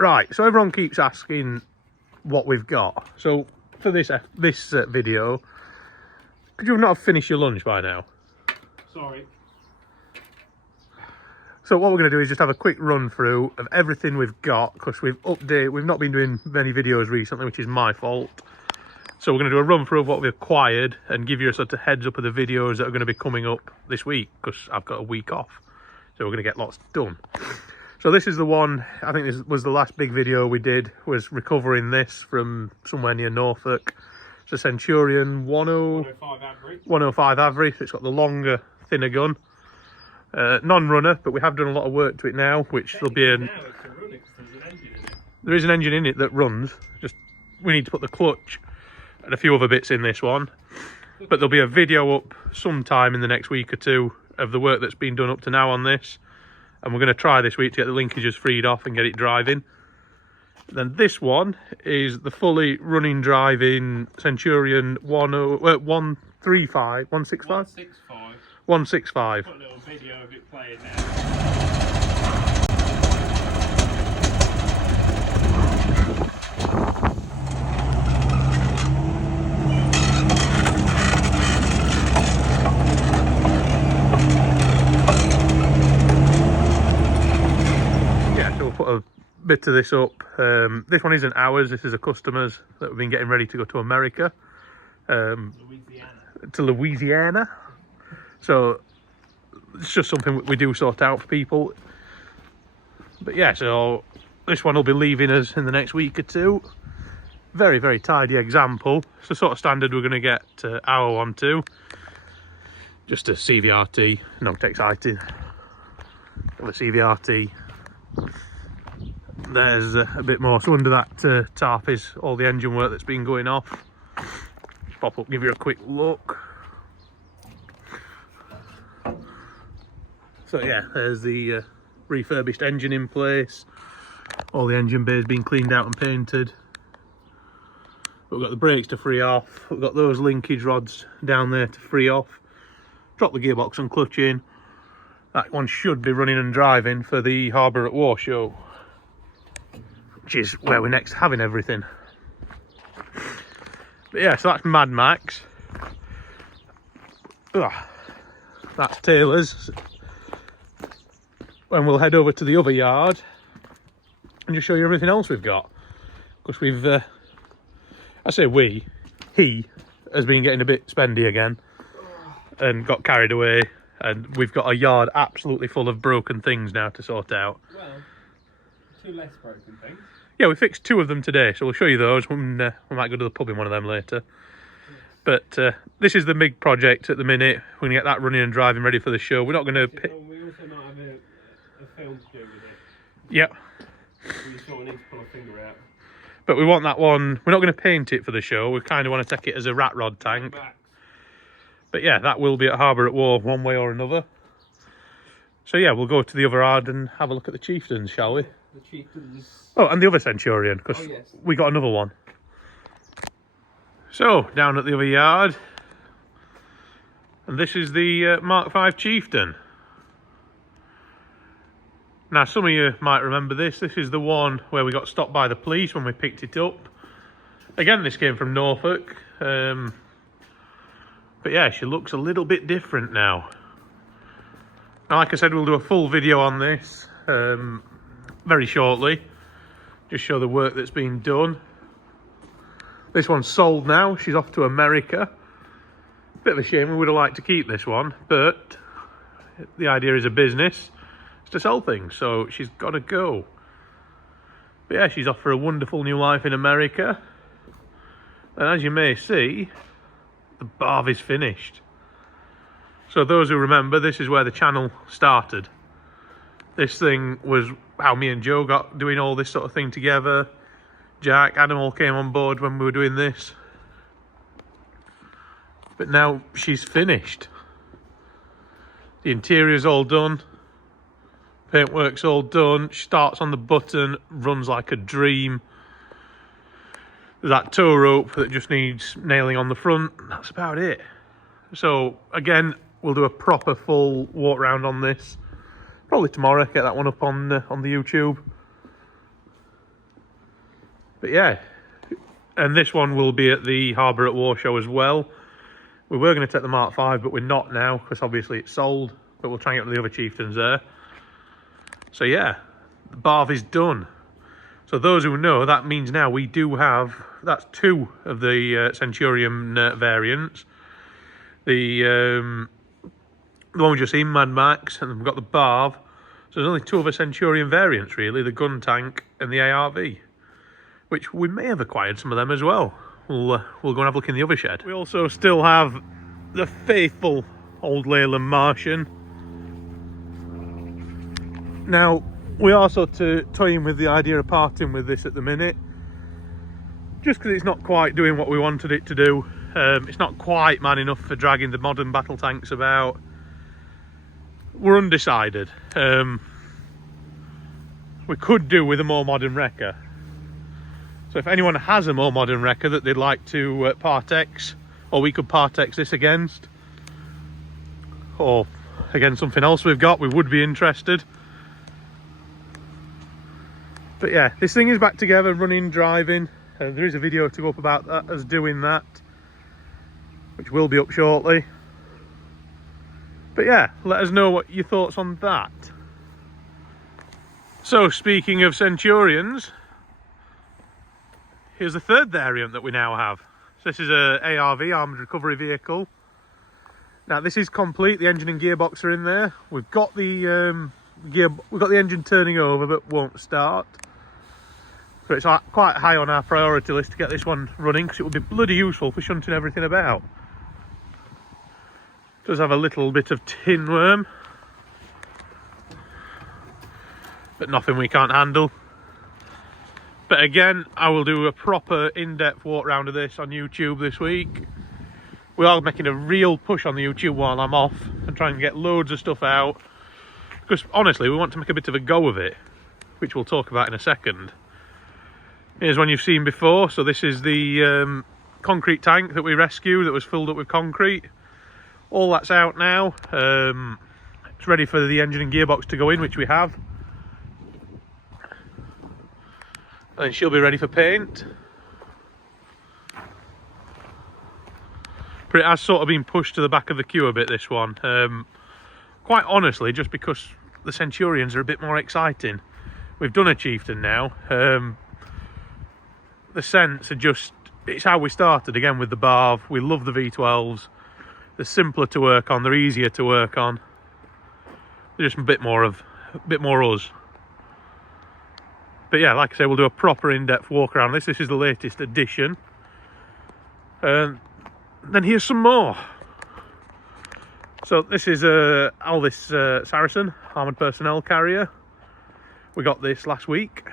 Right, so everyone keeps asking what we've got. So for this video, could you not have finished your lunch by now? Sorry. So what we're going to do is just have a quick run through of everything we've got, because we've not been doing many videos recently, which is my fault. So we're going to do a run through of what we've acquired and give you a sort of heads up of the videos that are going to be coming up this week, because I've got a week off. So we're going to get lots done. So this is the one, I think this was the last big video we did, was recovering this from somewhere near Norfolk. It's a Centurion 105 Avery. It's got the longer, thinner gun. Non-runner, but we have done a lot of work to it now, which there'll be there is an engine in it that runs. Just we need to put the clutch and a few other bits in this one. But there'll be a video up sometime in the next week or two of the work that's been done up to now on this. And we're going to try this week to get the linkages freed off and get it driving. Then this one is the fully running driving Centurion 165. Got a little video of it playing now. Put a bit of this up. This one isn't ours, this is a customer's that we've been getting ready to go to America, to Louisiana. So it's just something we do sort out for people. But yeah, so this one will be leaving us in the next week or two. Very, very tidy example. It's the sort of standard we're going to get our one to. Just a CVRT, not exciting. The CVRT. There's a bit more, so under that tarp is all the engine work that's been going off. Pop up, give you a quick look. So yeah, there's the refurbished engine in place. All the engine bays been cleaned out and painted. We've got the brakes to free off. We've got those linkage rods down there to free off. Drop the gearbox and clutch in. That one should be running and driving for the Harbour at War show, which is where we're next having everything. But yeah, so that's Mad Max. Ugh. That's Taylor's. And we'll head over to the other yard and just show you everything else we've got. Because we've, I say he has been getting a bit spendy again and got carried away. And we've got a yard absolutely full of broken things now to sort out. Well, 2 less broken things. Yeah, we fixed 2 of them today, so we'll show you those. We might go to the pub in one of them later. But this is the big project at the minute. We're going to get that running and driving ready for the show. We're not going to... We also might have a film to do with it. Yep. We sort of need to pull a finger out. But we want that one... We're not going to paint it for the show. We kind of want to take it as a rat rod tank. But yeah, that will be at Harbour at War one way or another. So yeah, we'll go to the other yard and have a look at the Chieftains, shall we? The Chieftains. Oh, and the other Centurion, because we got another one. So, down at the other yard. And this is the Mark V Chieftain. Now, some of you might remember this. This is the one where we got stopped by the police when we picked it up. Again, this came from Norfolk. But yeah, she looks a little bit different now. Now, like I said, we'll do a full video on this very shortly. Just show the work that's been done. This one's sold now. She's off to America. Bit of a shame, we would have liked to keep this one, but the idea is a business. It's to sell things, so she's got to go. But yeah, she's off for a wonderful new life in America. And as you may see, the barv is finished. So those who remember, this is where the channel started. This thing was how me and Joe got doing all this sort of thing together. Jack, Adam all came on board when we were doing this. But now she's finished. The interior's all done. Paintwork's all done. She starts on the button, runs like a dream. There's that tow rope that just needs nailing on the front. That's about it. So again, we'll do a proper full walk round on this. Probably tomorrow, get that one up on the YouTube. But yeah, she's off for a wonderful new life in America. And as you may see, the barv is finished. So those who remember, this is where the channel started. This thing was how me and Joe got doing all this sort of thing together. Jack, Adam all came on board when we were doing this. But now she's finished. The interior's all done. Paintwork's all done. She starts on the button, runs like a dream. There's that tow rope that just needs nailing on the front. That's about it. So again, we'll do a proper full walk round on this. Probably tomorrow, get that one up on the YouTube. But yeah, and this one will be at the Harbour at War show as well. We were going to take the Mark 5, but we're not now, because obviously it's sold. But we'll try and get the other Chieftains there. So yeah, the Barv is done. So those who know, that means now we do have, that's 2 of the Centurion variants. The one we just seen, Mad Max, and we've got the Barv. So there's only 2 other Centurion variants really, the gun tank and the ARV, which we may have acquired some of them as well. We'll go and have a look in the other shed. We also still have the faithful old Leyland Martian. Now, we are sort of toying with the idea of parting with this at the minute, just because it's not quite doing what we wanted it to do. It's not quite man enough for dragging the modern battle tanks about. We're undecided. We could do with a more modern wrecker. So if anyone has a more modern wrecker that they'd like to part-ex, or we could part-ex this against, or against something else we've got, we would be interested. But yeah, this thing is back together, running, driving. There is a video to go up about that, us doing that, which will be up shortly. But yeah, let us know what your thoughts on that. So speaking of Centurions, here's the 3rd variant that we now have. So this is a ARV, Armoured Recovery Vehicle. Now this is complete, the engine and gearbox are in there. We've got the engine turning over but won't start. So it's quite high on our priority list to get this one running, because it would be bloody useful for shunting everything about. It does have a little bit of tin worm, but nothing we can't handle. But again, I will do a proper in-depth walk round of this on YouTube this week. We are making a real push on the YouTube while I'm off and trying to get loads of stuff out, because honestly we want to make a bit of a go of it, which we'll talk about in a second. Here's one you've seen before. So this is the concrete tank that we rescued that was filled up with concrete. All that's out now. It's ready for the engine and gearbox to go in, which we have. And she'll be ready for paint. But it has sort of been pushed to the back of the queue a bit, this one. Quite honestly, just because the Centurions are a bit more exciting. We've done a Chieftain now. The Cents are just, it's how we started again with the Barv. We love the V12s. They're simpler to work on, they're easier to work on. They're just a bit more us. But yeah, like I say, we'll do a proper in-depth walk around this. This is the latest edition. Then here's some more. So this is Alvis Saracen, armoured personnel carrier. We got this last week.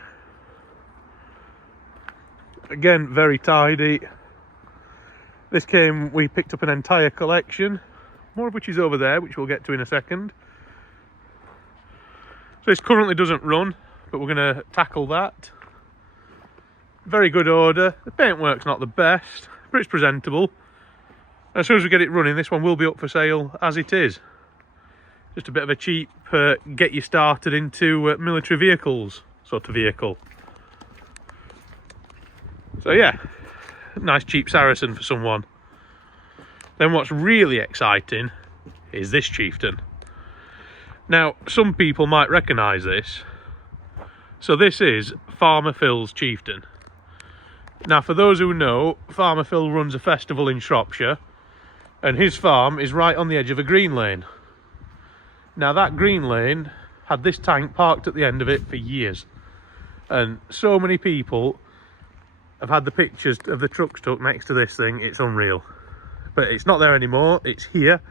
Again, very tidy. This came, we picked up an entire collection, more of which is over there, which we'll get to in a second. So this currently doesn't run, but we're going to tackle that. Very good order. The paintwork's not the best, but it's presentable. As soon as we get it running, this one will be up for sale as it is. Just a bit of a cheap get you started into military vehicles sort of vehicle. So yeah, nice cheap Saracen for someone. Then what's really exciting is this Chieftain. Now, some people might recognise this. So this is Farmer Phil's Chieftain. Now, for those who know, Farmer Phil runs a festival in Shropshire, and his farm is right on the edge of a green lane. Now, that green lane had this tank parked at the end of it for years, and so many people have had the pictures of the truck stuck next to this thing. It's unreal. But it's not there anymore, it's here.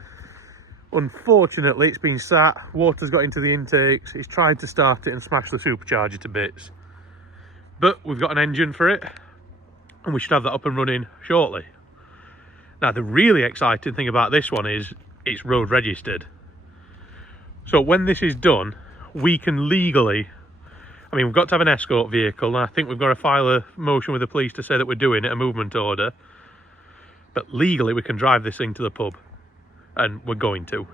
Unfortunately, it's been sat, water's got into the intakes, it's tried to start it and smash the supercharger to bits. But we've got an engine for it, and we should have that up and running shortly. Now, the really exciting thing about this one is it's road registered. So when this is done, we can legally, I mean, we've got to have an escort vehicle, and I think we've got to file a motion with the police to say that we're doing it, a movement order. But legally, we can drive this thing to the pub, and we're going to.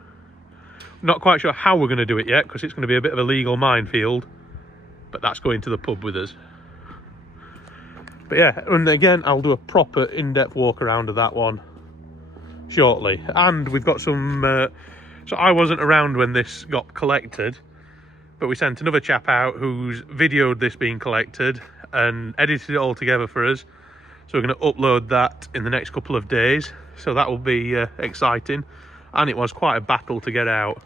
Not quite sure how we're going to do it yet, because it's going to be a bit of a legal minefield, but that's going to the pub with us. But yeah, and again, I'll do a proper in-depth walk around of that one shortly. And we've got some... so I wasn't around when this got collected, but we sent another chap out who's videoed this being collected and edited it all together for us. So we're going to upload that in the next couple of days. So that will be exciting. And it was quite a battle to get out.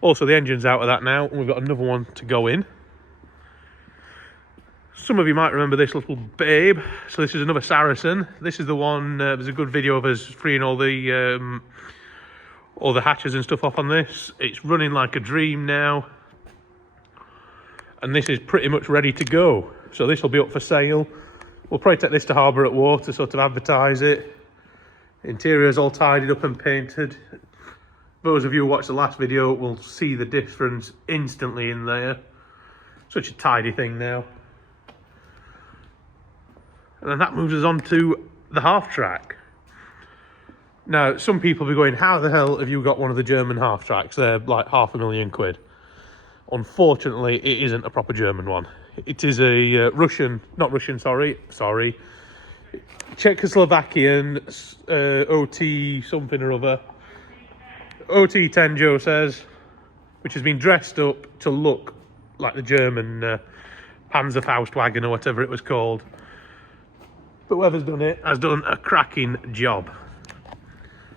Also, the engine's out of that now, and we've got another one to go in. Some of you might remember this little babe. So this is another Saracen. This is the one, there's a good video of us freeing all the hatches and stuff off on this. It's running like a dream now. And this is pretty much ready to go. So this will be up for sale. We'll probably take this to Harbour at War to sort of advertise it. Interior is all tidied up and painted. Those of you who watched the last video will see the difference instantly in there. Such a tidy thing now. And then that moves us on to the half track. Now, some people will be going, how the hell have you got one of the German half tracks? They're like £500,000. Unfortunately, it isn't a proper German one. It is a Czechoslovakian OT something or other. OT-10 Joe says, which has been dressed up to look like the German Panzerfaustwagen or whatever it was called. But whoever's done it has done a cracking job.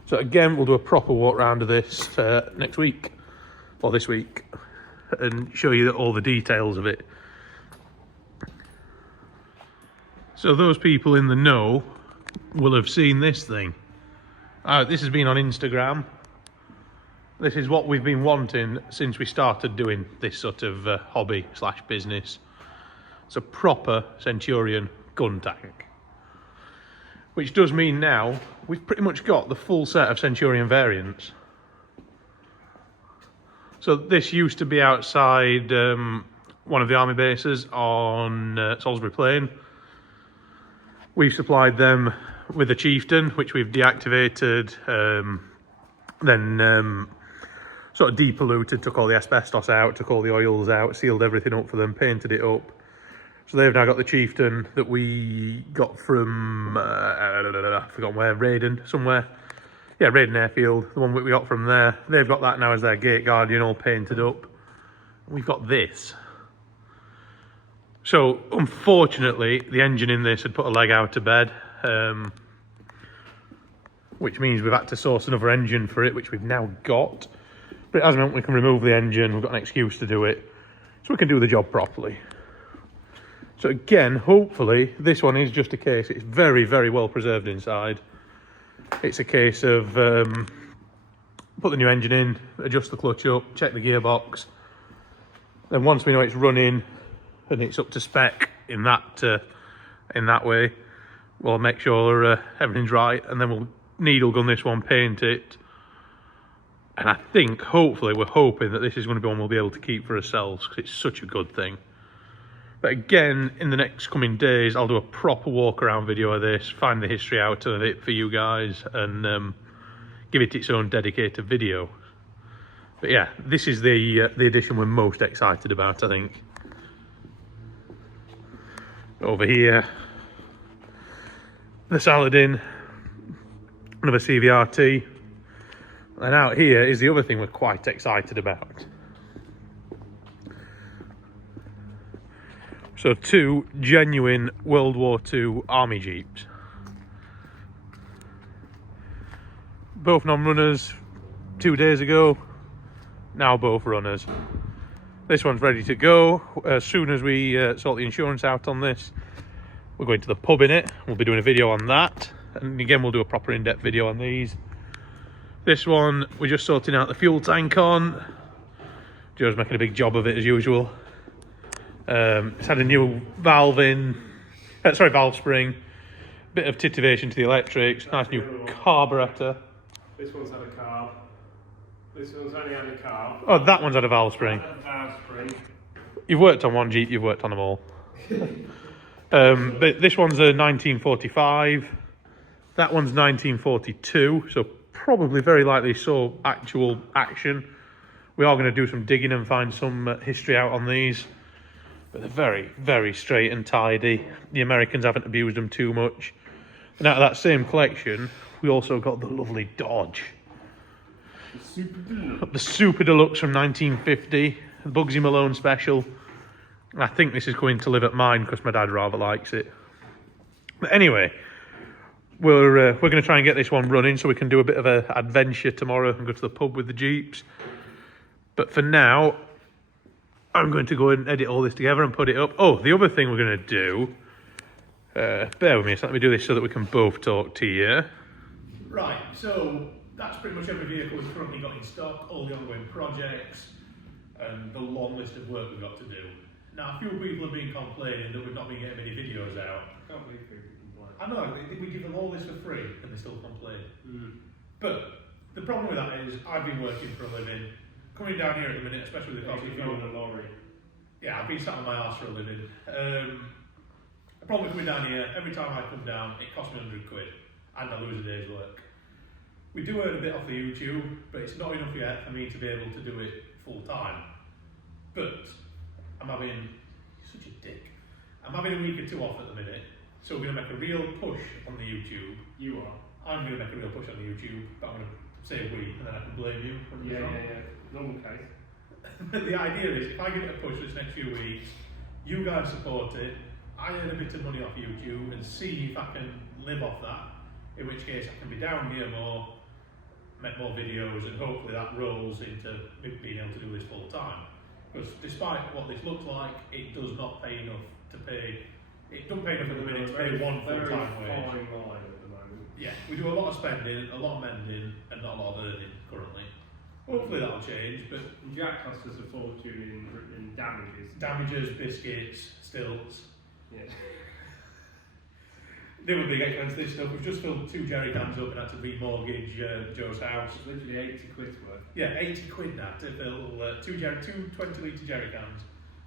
So again, we'll do a proper walk round of this next week, or this week, and show you all the details of it. So those people in the know will have seen this thing. This has been on Instagram. This is what we've been wanting since we started doing this sort of hobby slash business. It's a proper Centurion gun tank. Which does mean now we've pretty much got the full set of Centurion variants. So this used to be outside one of the army bases on Salisbury Plain. We've supplied them with a Chieftain, which we've deactivated, then sort of depolluted, took all the asbestos out, took all the oils out, sealed everything up for them, painted it up. So they've now got the Chieftain that we got from, I've forgotten where, Raiden, somewhere. Yeah, Raiden Airfield, the one that we got from there. They've got that now as their Gate Guardian, all painted up. We've got this. So, unfortunately, the engine in this had put a leg out of bed, which means we've had to source another engine for it, which we've now got. But it has meant we can remove the engine, we've got an excuse to do it, so we can do the job properly. So again, hopefully, this one is just a case, it's very, very well preserved inside. It's a case of put the new engine in, adjust the clutch up, check the gearbox. Then once we know it's running and it's up to spec in that way, we'll make sure everything's right, and then we'll needle gun this one, paint it. And I think, hopefully, we're hoping that this is going to be one we'll be able to keep for ourselves, because it's such a good thing. But again, in the next coming days, I'll do a proper walk around video of this, find the history out of it for you guys, and give it its own dedicated video. But yeah, this is the edition we're most excited about, I think. Over here, the Saladin, another CVRT. And out here is the other thing we're quite excited about. So two genuine World War II army jeeps. Both non-runners 2 days ago, now both runners. This one's ready to go. As soon as we sort the insurance out on this, we're going to the pub in it. We'll be doing a video on that. And again, we'll do a proper in-depth video on these. This one, we're just sorting out the fuel tank on. Joe's making a big job of it as usual. It's had a new valve in, valve spring, bit of titivation to the electrics, nice new carburetor. This one's had a carb. This one's only had a carb. Oh, that one's had a valve spring. Valve spring. You've worked on one Jeep, you've worked on them all. But this one's a 1945. That one's 1942, so probably very likely saw actual action. We are going to do some digging and find some history out on these. But they're very, very straight and tidy. The Americans haven't abused them too much. And out of that same collection, we also got the lovely Dodge. The Super Deluxe from 1950, the Bugsy Malone special. I think this is going to live at mine because my dad rather likes it. But anyway, we're going to try and get this one running so we can do a bit of an adventure tomorrow and go to the pub with the Jeeps. But for now, I'm going to go and edit all this together and put it up. Oh, the other thing we're going to do, bear with me, so let me do this so that we can both talk to you. Right, so that's pretty much every vehicle we've currently got in stock, all the ongoing projects, and the long list of work we've got to do. Now, a few people have been complaining that we've not been getting many videos out. I can't believe people complain. I know, we give them all this for free and they still complain. But the problem with that is I've been working for a living. Coming down here at the minute, especially with the coffee on the lorry. Yeah, I've been sat on my arse for a living. The problem with coming down here, every time I come down, it costs me £100 and I lose a day's work. We do earn a bit off the YouTube, but it's not enough yet for me to be able to do it full time. But I'm having, you're such a dick. I'm having a week or two off at the minute, so we're going to make a real push on the YouTube. You are? I'm going to make a real push on the YouTube, but I'm going to say we, and then I can blame you. Yeah. Normal case. But the idea is, if I give it a push this next few weeks, you guys support it, I earn a bit of money off YouTube and see if I can live off that, in which case I can be down here more, make more videos, and hopefully that rolls into me being able to do this full time. Because despite what this looks like, it does not pay enough to pay, it doesn't pay enough at the minute to pay one full-time wage. Fine line at the moment. Yeah, we do a lot of spending, a lot of mending, and not a lot of earning currently. Hopefully that'll change, but Jack costs us a fortune in damages. Damages, biscuits, stilts. Yeah. They were big expense this stuff. We've just filled 2 jerry cans up and had to remortgage Joe's house. It's literally 80 quid's worth. Yeah, 80 quid now to fill 2 20-litre jerry cans.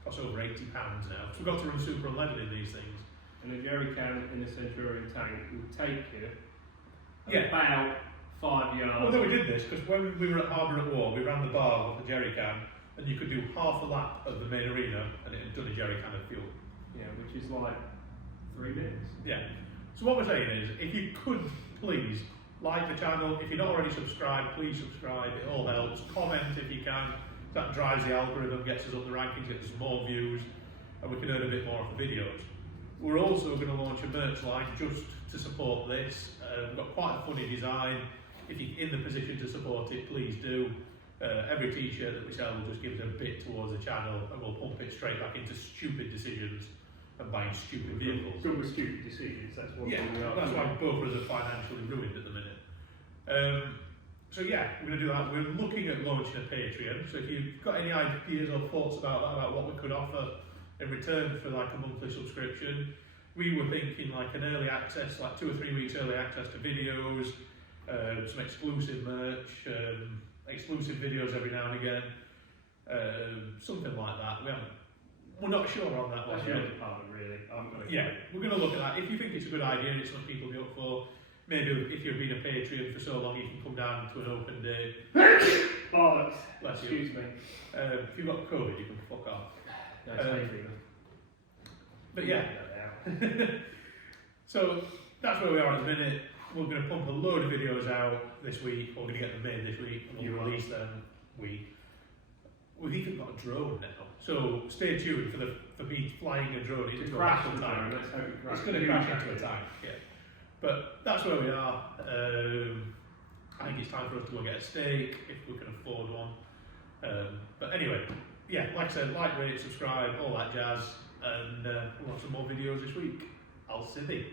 Costs over £80 now. So we've got to run super unleaded in these things. And a jerry can in a Centurion tank will take you about 5 yards. Well, no, we did this because when we were at Harbour at War, we ran the bar off a jerry can, and you could do half a lap of the main arena, and it had done a jerry can of fuel. Yeah, which is like 3 minutes. Yeah. So what we're saying is, if you could please like the channel, if you're not already subscribed, please subscribe. It all helps. Comment if you can. That drives the algorithm, gets us up the rankings, gets us more views, and we can earn a bit more off the videos. We're also going to launch a merch line just to support this. We've got quite a funny design. If you're in the position to support it, please do. Every t-shirt that we sell will just give us a bit towards the channel, and we'll pump it straight back into stupid decisions and buying stupid vehicles. Good with stupid decisions, that's what we are. That's why both of us are financially ruined at the minute. So yeah, we're going to do that. We're looking at launching a Patreon, so if you've got any ideas or thoughts about that, about what we could offer in return for like a monthly subscription, we were thinking like an early access, like 2 or 3 weeks early access to videos, some exclusive merch, exclusive videos every now and again, something like that. We're not sure on that one That's yet. your department, really. Yeah, we're going to look at that. If you think it's a good idea and it's something people be up for, maybe if you've been a Patreon for so long, you can come down to an open day. Bollocks. Bless you. Excuse me. If you've got COVID, you can fuck off. No, But yeah. So that's where we are at the minute. We're going to pump a load of videos out this week. We're going to get them made this week, and we'll release them week. We've even got a drone now, so stay tuned for me flying a drone into a battle tank. It's going to crash into a tank, yeah. But that's where we are. I think it's time for us to go get a steak if we can afford one. But anyway, yeah, like I said, like, rate, subscribe, all that jazz, and we'll have some more videos this week. I'll see thee.